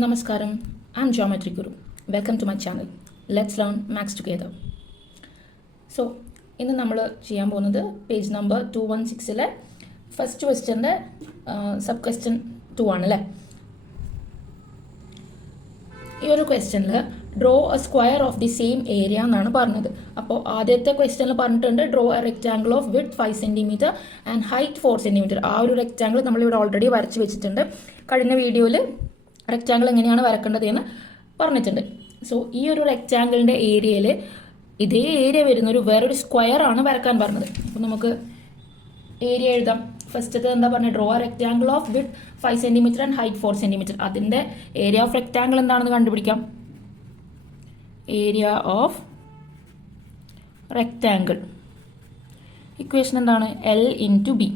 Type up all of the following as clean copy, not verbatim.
Namaskaram, I'm Geometry Guru. Welcome to my channel. Let's learn maths together. So, ഇന്ന് നമ്മൾ ചെയ്യാൻ പോകുന്നത് page number 216 first ക്വസ്റ്റ്യൻ്റെ sub question 2 ആണ് അല്ലേ. ഈ ഒരു ക്വസ്റ്റ്യനിൽ draw a square of the same area എന്നാണ് പറഞ്ഞത്. അപ്പോൾ ആദ്യത്തെ ക്വസ്റ്റ്യനിൽ പറഞ്ഞിട്ടുണ്ട് draw a rectangle of width 5 centimetre and height 4 centimetre. ആ ഒരു റെക്റ്റാങ്കിൾ നമ്മളിവിടെ ഓൾറെഡി വരച്ച് വെച്ചിട്ടുണ്ട്. കഴിഞ്ഞ വീഡിയോയിൽ റെക്റ്റാങ്കിൾ എങ്ങനെയാണ് വരക്കേണ്ടത് എന്ന് പറഞ്ഞിട്ടുണ്ട്. സോ ഈ ഒരു റെക്റ്റാങ്കിളിൻ്റെ ഏരിയയിൽ ഇതേ ഏരിയ വരുന്ന വേറൊരു സ്ക്വയർ ആണ് വരക്കാൻ പറഞ്ഞത്. അപ്പോൾ നമുക്ക് ഏരിയ എഴുതാം. ഫസ്റ്റത്തെ എന്താ പറഞ്ഞത്? Draw a rectangle of width 5 centimetre and height 4 centimetre. അതിൻ്റെ ഏരിയ ഓഫ് റെക്റ്റാങ്കിൾ എന്താണെന്ന് കണ്ടുപിടിക്കാം. ഏരിയ ഓഫ് റെക്റ്റാങ്കിൾ ഇക്വേഷൻ എന്താണ്? L into B.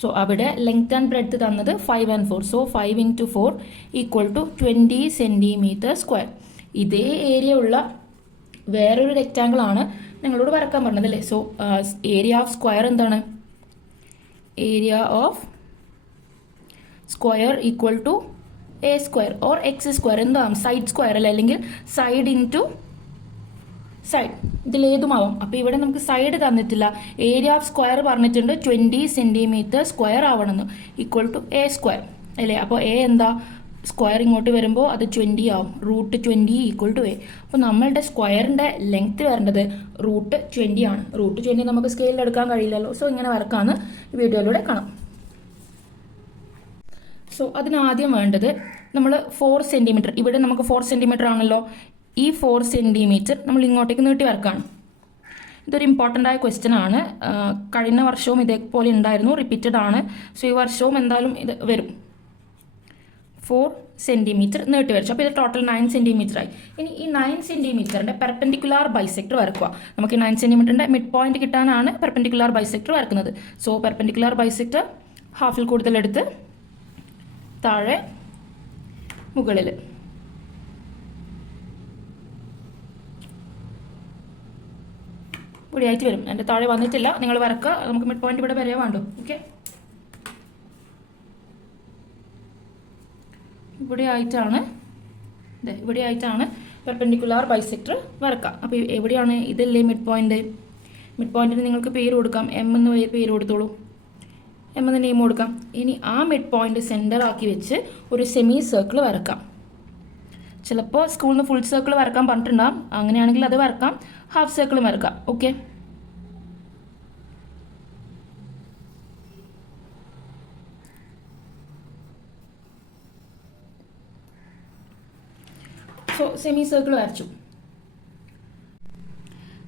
സോ അവിടെ ലെങ്ത് ആൻഡ് ബ്രെഡ്ത്ത് തന്നത് 5 and 4. So 5 into 4 equal to 20 centimetre square. ഇതേ ഏരിയ ഉള്ള വേറൊരു റെക്റ്റാങ്കിൾ ആണ് നിങ്ങളോട് വരക്കാൻ പറഞ്ഞത് അല്ലേ. സോ ഏരിയ ഓഫ് സ്ക്വയർ എന്താണ്? Area of square equal to a square or X square. എന്താണ്? സൈഡ് സ്ക്വയർ അല്ലേ, അല്ലെങ്കിൽ സൈഡ് ഇൻറ്റു സൈഡ്, ഇതിലേതുമാവാം. അപ്പോൾ ഇവിടെ നമുക്ക് സൈഡ് തന്നിട്ടില്ല. ഏരിയ ഓഫ് സ്ക്വയർ പറഞ്ഞിട്ടുണ്ട് 20 സെൻറ്റിമീറ്റർ സ്ക്വയർ ആവണമെന്ന്, ഈക്വൽ ടു എ സ്ക്വയർ അല്ലേ. അപ്പോൾ എ എന്താ? സ്ക്വയർ ഇങ്ങോട്ട് വരുമ്പോൾ അത് 20 ആവും. Root 20 equal to a. അപ്പോൾ നമ്മളുടെ സ്ക്വയറിൻ്റെ ലെങ്ത് വരേണ്ടത് റൂട്ട് 20 ആണ്. റൂട്ട് 20 നമുക്ക് സ്കെയിലിൽ എടുക്കാൻ കഴിയില്ലല്ലോ. സോ ഇങ്ങനെ വരക്കാമെന്ന് ഈ വീഡിയോയിലൂടെ കാണാം. സോ അതിനാദ്യം വേണ്ടത് നമ്മൾ 4 സെൻറ്റിമീറ്റർ, ഇവിടെ നമുക്ക് 4 സെൻറ്റിമീറ്റർ ആണല്ലോ. ഈ 4 സെൻറ്റിമീറ്റർ നമ്മൾ ഇങ്ങോട്ടേക്ക് നീട്ടി വരക്കാണ്. ഇതൊരു ഇമ്പോർട്ടൻ്റ് ആയ ക്വസ്റ്റ്യൻ ആണ്. കഴിഞ്ഞ വർഷവും ഇതേപോലെ ഉണ്ടായിരുന്നു, റിപ്പീറ്റഡ് ആണ്. സോ ഈ വർഷവും എന്തായാലും ഇത് വരും. 4 സെൻറ്റിമീറ്റർ നീട്ടി വരച്ചു. അപ്പോൾ ഇത് ടോട്ടൽ 9 സെൻറ്റിമീറ്റർ ആയി. ഇനി ഈ 9 സെൻറ്റിമീറ്ററിൻ്റെ പെർപെൻഡിക്കുലാർ ബൈസെക്ടർ വരക്കുക. നമുക്ക് ഈ 9 സെൻറ്റിമീറ്ററിൻ്റെ മിഡ് പോയിന്റ് കിട്ടാനാണ് പെർപെൻഡിക്കുലാർ ബൈസെക്ടർ വരക്കുന്നത്. സോ പെർപെൻഡിക്കുലാർ ബൈസെക്ടർ ഹാഫിൽ കൂടുതലെടുത്ത് താഴെ മുകളിൽ ഇവിടെ ആയിട്ട് വരും. എൻ്റെ താഴെ വന്നിട്ടില്ല, നിങ്ങൾ വരക്കുക. നമുക്ക് മിഡ് പോയിന്റ് ഇവിടെ വരെ വേണ്ടു. ഓക്കെ, ഇവിടെ ആയിട്ടാണ് പെർപെൻഡിക്കുലാർ ബൈസെക്ടർ വരക്കുക. അപ്പോൾ എവിടെയാണ്? ഇതല്ലേ മിഡ് പോയിന്റ്. മിഡ് പോയിന്റിന് നിങ്ങൾക്ക് പേര് കൊടുക്കാം. എം എന്ന് പേര് കൊടുത്തോളൂ. എം എന്ന് നെയിം കൊടുക്കാം. ഇനി ആ മിഡ് പോയിന്റ് സെൻറ്റർ ആക്കി വെച്ച് ഒരു സെമി സർക്കിൾ വരക്കാം. ചിലപ്പോൾ സ്കൂളിൽ നിന്ന് ഫുൾ സർക്കിൾ വരക്കാൻ പറഞ്ഞിട്ടുണ്ടാകും. അങ്ങനെയാണെങ്കിൽ അത് വരക്കാം. ഹാഫ് സർക്കിളും വരക്കാം. ഓക്കെ, സോ സെമി സർക്കിൾ വരച്ചു.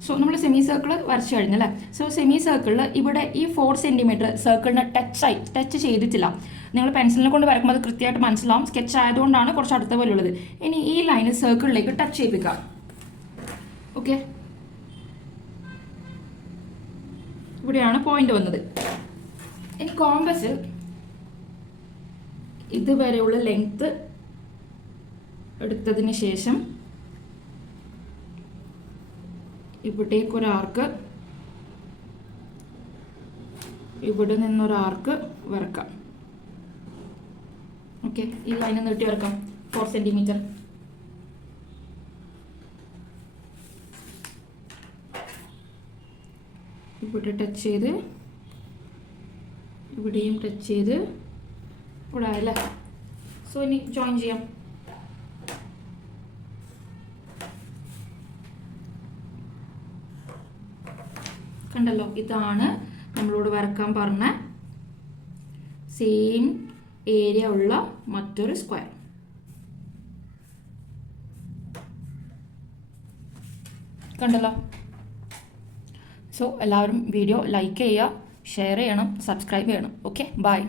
സോ നമ്മൾ സെമി സർക്കിൾ വരച്ചു കഴിഞ്ഞല്ലേ. സോ സെമി സർക്കിളിൽ ഇവിടെ ഈ 4 സെൻറ്റിമീറ്റർ സർക്കിളിന് ടച്ച് ചെയ്തിട്ടില്ല. നിങ്ങൾ പെൻസിലിനെ കൊണ്ട് വരക്കുമ്പോൾ അത് കൃത്യമായിട്ട് മനസ്സിലാവും. സ്കെച്ച് ആയതുകൊണ്ടാണ് കുറച്ച് അടുത്ത പോലെ ഉള്ളത്. ഇനി ഈ ലൈന് സർക്കിളിലേക്ക് ടച്ച് ചെയ്യിപ്പിക്കാം. ഓക്കെ, ഇവിടെയാണ് പോയിന്റ് വന്നത്. ഇനി കോമ്പസിൽ ഇതുവരെയുള്ള ലെങ്ത് എടുത്തതിന് ശേഷം ഇവിടേക്കൊരു ആർക്ക്, ഇവിടെ നിന്നൊരു ആർക്ക് വരക്കാം. ഓക്കെ, ഈ ലൈന് നീട്ടി വരക്കാം. 4 സെൻറ്റിമീറ്റർ. ഇവിടെ ടച്ച് ചെയ്ത് ഇവിടെയും ടച്ച് ചെയ്ത് ഇവിടെ ആയല്ലേ. സോ ഇനി ജോയിൻ ചെയ്യാം. കണ്ടല്ലോ, ഇതാണ് നമ്മളോട് വരക്കാൻ പറഞ്ഞ സെയിം ഏരിയ ഉള്ള മറ്റൊരു സ്ക്വയർ. കണ്ടല്ലോ. സോ എല്ലാവരും വീഡിയോ ലൈക്ക് ചെയ്യുക, ഷെയർ ചെയ്യണം, സബ്സ്ക്രൈബ് ചെയ്യണം. Okay, by.